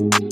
Thank you.